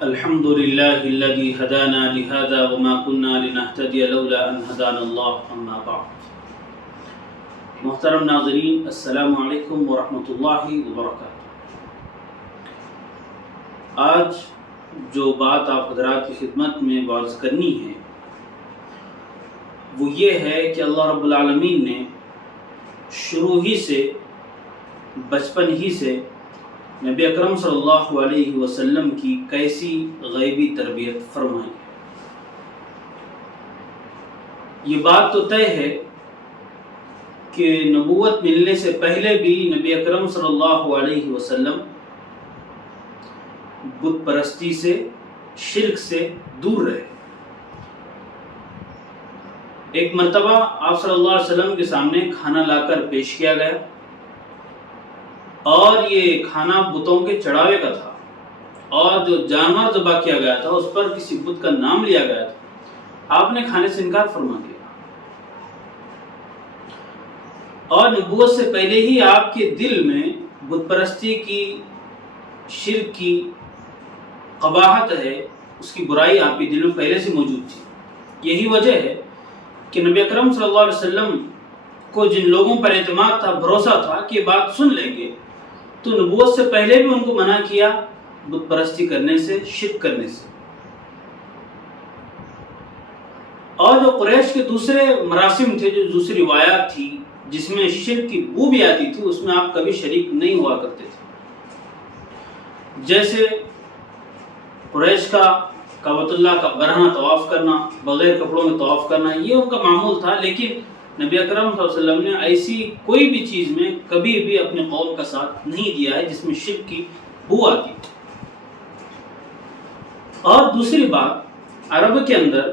الحمد لله الذي هدانا لهذا وما كنا لنهتدي لولا ان هدانا الله اما بعد محترم ناظرین، السلام علیکم ورحمۃ اللہ وبرکاتہ۔ آج جو بات آپ حضرات کی خدمت میں واضح کرنی ہے وہ یہ ہے کہ اللہ رب العالمین نے شروع ہی سے، بچپن ہی سے نبی اکرم صلی اللہ علیہ وسلم کی کیسی غیبی تربیت فرمائی۔ یہ بات تو طے ہے کہ نبوت ملنے سے پہلے بھی نبی اکرم صلی اللہ علیہ وسلم بت پرستی سے، شرک سے دور رہے۔ ایک مرتبہ آپ صلی اللہ علیہ وسلم کے سامنے کھانا لا کر پیش کیا گیا، اور یہ کھانا بتوں کے چڑھاوے کا تھا، اور جو جانور ذبح کیا گیا تھا اس پر کسی بت کا نام لیا گیا تھا۔ آپ نے کھانے سے انکار فرما دیا، اور نبوت سے پہلے ہی آپ کے دل میں بت پرستی کی، شرک کی قباحت ہے، اس کی برائی آپ کے دل میں پہلے سے موجود تھی۔ یہی وجہ ہے کہ نبی اکرم صلی اللہ علیہ وسلم کو جن لوگوں پر اعتماد تھا، بھروسہ تھا کہ بات سن لیں گے، تو نبوت سے پہلے بھی ان کو منع کیا بت پرستی کرنے سے، شرک کرنے سے۔ اور جو قریش کے دوسرے مراسم تھے، جو دوسری روایات تھی جس میں شرک کی بو بھی آتی تھی، اس میں آپ کبھی شریک نہیں ہوا کرتے تھے۔ جیسے قریش کا کعبۃ اللہ کا برہنہ طواف کرنا، بغیر کپڑوں میں طواف کرنا، یہ ان کا معمول تھا، لیکن نبی اکرم صلی اللہ علیہ وسلم نے ایسی کوئی بھی چیز میں کبھی بھی اپنے قوم کا ساتھ نہیں دیا ہے جس میں شرک کی بو آتی تھی۔ اور دوسری بات، عرب کے اندر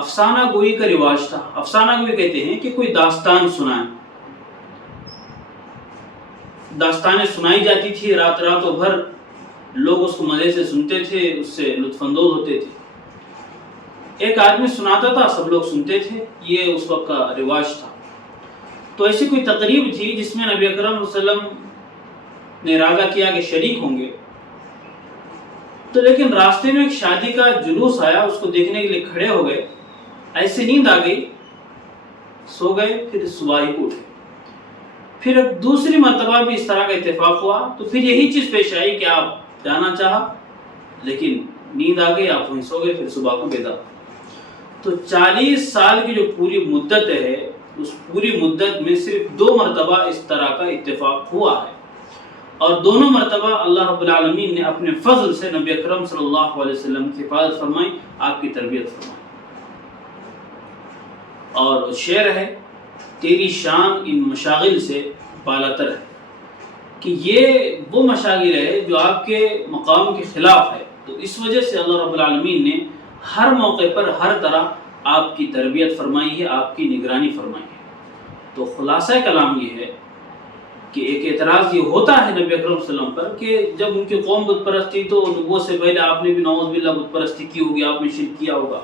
افسانہ گوئی کا رواج تھا۔ افسانہ گوئی کہتے ہیں کہ کوئی داستان سنائے، داستانیں سنائی جاتی تھی، راتوں بھر لوگ اس کو مزے سے سنتے تھے، اس سے لطف اندوز ہوتے تھے۔ ایک آدمی سناتا تھا، سب لوگ سنتے تھے، یہ اس وقت کا رواج تھا۔ تو ایسی کوئی تقریب تھی جس میں نبی اکرم صلی اللہ علیہ وسلم نے ارادہ کیا کہ شریک ہوں گے، تو لیکن راستے میں ایک شادی کا جلوس آیا، اس کو دیکھنے کے لیے کھڑے ہو گئے، ایسے نیند آ گئی، سو گئے، پھر صبح ہی اٹھے۔ پھر ایک دوسری مرتبہ بھی اس طرح کا اتفاق ہوا، تو پھر یہی چیز پیش آئی کہ آپ جانا چاہا لیکن نیند آ گئی، آپ وہیں سو گئے، پھر صبح کو بیدار۔ تو 40 سال کی جو پوری مدت ہے، اس پوری مدت میں صرف 2 مرتبہ اس طرح کا اتفاق ہوا ہے، اور دونوں مرتبہ اللہ رب العالمین نے اپنے فضل سے نبی اکرم صلی اللہ علیہ وسلم کی حفاظت فرمائی، آپ کی تربیت فرمائی۔ اور شعر ہے، تیری شان ان مشاغل سے بالاتر ہے، کہ یہ وہ مشاغل ہے جو آپ کے مقام کے خلاف ہے، تو اس وجہ سے اللہ رب العالمین نے ہر موقع پر ہر طرح آپ کی تربیت فرمائی ہے، آپ کی نگرانی فرمائی ہے۔ تو خلاصہ کلام یہ ہے کہ ایک اعتراض یہ ہوتا ہے نبی اکرم صلی اللہ علیہ وسلم پر کہ جب ان کی قوم بت پرستی، تو نبوت سے پہلے آپ نے بھی نعوذ باللہ بت پرستی کی ہوگی، آپ نے شرک کیا ہوگا۔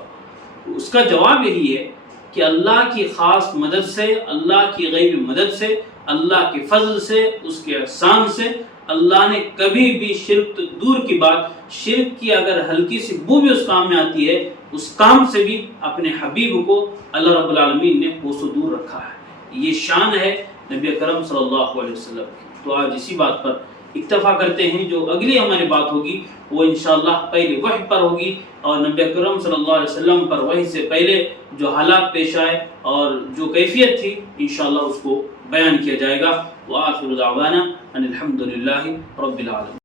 تو اس کا جواب یہی ہے کہ اللہ کی خاص مدد سے، اللہ کی غیبی مدد سے، اللہ کے فضل سے، اس کے احسان سے اللہ نے کبھی بھی شرک تو دور کی بات، شرک کی اگر ہلکی سی بو بھی اس کام میں آتی ہے، اس کام سے بھی اپنے حبیب کو اللہ رب العالمین نے کوسوں دور رکھا ہے۔ یہ شان ہے نبی اکرم صلی اللہ علیہ وسلم کی۔ تو آج اسی بات پر اکتفا کرتے ہیں۔ جو اگلی ہماری بات ہوگی وہ انشاءاللہ پہلے وحی پر ہوگی، اور نبی اکرم صلی اللہ علیہ وسلم پر وحی سے پہلے جو حالات پیش آئے اور جو کیفیت تھی، انشاءاللہ اس کو بیان کیا جائے گا۔ وآخر دعوانا ان الحمد للہ رب العالمین۔